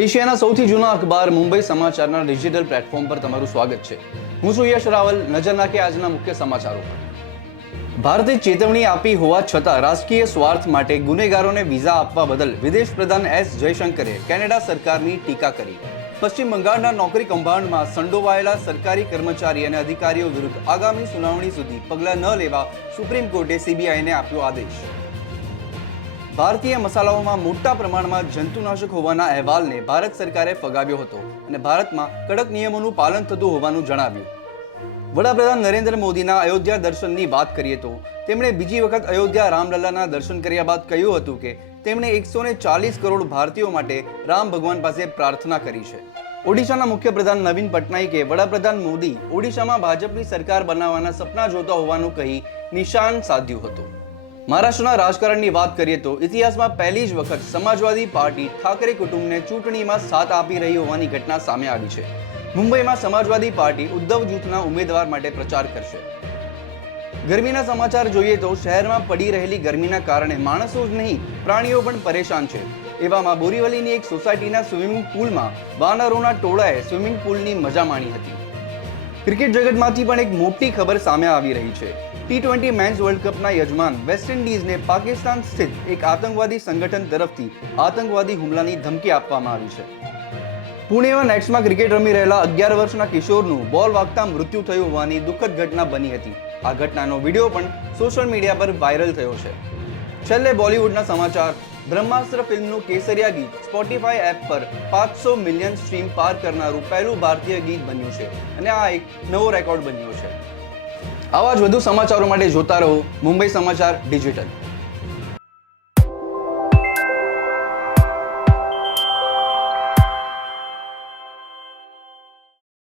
એશિયાના સૌથી જૂના અખબાર મુંબઈ સમાચારના ડિજિટલ પ્લેટફોર્મ પર તમારું સ્વાગત છે. હું છું યશ રાવલ. નજર નાખે આજના મુખ્ય સમાચારો પર. ભારતે ચેતવણી આપી હોવા છતાં રાજકીય સ્વાર્થ માટે ગુનેગારોને વિઝા આપવા બદલ વિદેશ પ્રધાન એસ જયશંકરે કેનેડા સરકારની ટીકા કરી. પશ્ચિમ બંગાળના નોકરી કૌભાંડમાં સંડોવાયેલા સરકારી કર્મચારી અને અધિકારીઓ વિરુદ્ધ આગામી સુનાવણી સુધી પગલાં ન લેવા સુપ્રીમ કોર્ટે સીબીઆઈને આપ્યો આદેશ. ભારતીય મસાલાઓમાં મોટા પ્રમાણમાં જંતુનાશક હોવાના અહેવાલને ભારત સરકારે ફગાવ્યો હતો અને ભારતમાં કડક નિયમોનું પાલન થતું હોવાનું જણાવ્યું. વડાપ્રધાન નરેન્દ્ર મોદીના અયોધ્યા દર્શનની વાત કરીએ તો તેમણે બીજી વખત અયોધ્યા રામલલ્લાના દર્શન કર્યા બાદ કહ્યું હતું કે તેમણે એકસો ચાલીસ કરોડ ભારતીયો માટે રામ ભગવાન પાસે પ્રાર્થના કરી છે. ઓડિશાના મુખ્યપ્રધાન નવીન પટનાયકે વડાપ્રધાન મોદી ઓડિશામાં ભાજપની સરકાર બનાવવાના સપના જોતા હોવાનું કહી નિશાન સાધ્યું હતું. મહારાષ્ટ્રના રાજકારણની વાત કરીએ તો ઇતિહાસમાં પહેલી જ વખત સમાજવાદી પાર્ટી ઠાકરે કુટુંબને ચૂંટણીમાં સાથ આપી રહી હોવાની ઘટના સામે આવી છે. મુંબઈમાં સમાજવાદી પાર્ટી ઉદ્ધવ જૂથના ઉમેદવાર માટે પ્રચાર કરશે. ગરમીના સમાચાર જોઈએ તો શહેરમાં પડી રહેલી ગરમીના કારણે માણસો જ નહીં, પ્રાણીઓ પણ પરેશાન છે. એવામાં બોરીવલીની એક સોસાયટીના સ્વિમિંગ પુલમાં વાનરોના ટોળાએ સ્વિમિંગ પુલની મજા માણી હતી. ક્રિકેટ જગતમાંથી પણ એક મોટી ખબર સામે આવી રહી છે. ટી ટ્વેન્ટી મેન્સ વર્લ્ડ કપના યજમાન વેસ્ટ ઇન્ડિઝને પાકિસ્તાન સ્થિત એક આતંકવાદી સંગઠન તરફથી આતંકવાદી હુમલાની ધમકી આપવામાં આવી છે. પુણેમાં નેટ્સમાં ક્રિકેટ રમી રહેલા અગિયાર વર્ષના કિશોરનું બોલ વાગતા મૃત્યુ થયું હોવાની દુઃખદ ઘટના બની હતી. આ ઘટનાનો વીડિયો પણ સોશિયલ મીડિયા પર વાયરલ થયો છે. છેલ્લે બોલિવૂડના સમાચાર બ્રહ્માસ્ત્ર ફિલ્મનું કેસરિયા ગીત સ્પોટીફાઈ એપ પર પાંચસો મિલિયન સ્ટ્રીમ પાર કરનારું પહેલું ભારતીય ગીત બન્યું છે. અને આ એક નવો રેકોર્ડ બન્યો છે. આવા જ વધુ સમાચારો માટે જોતા રહો મુંબઈ સમાચાર ડિજિટલ.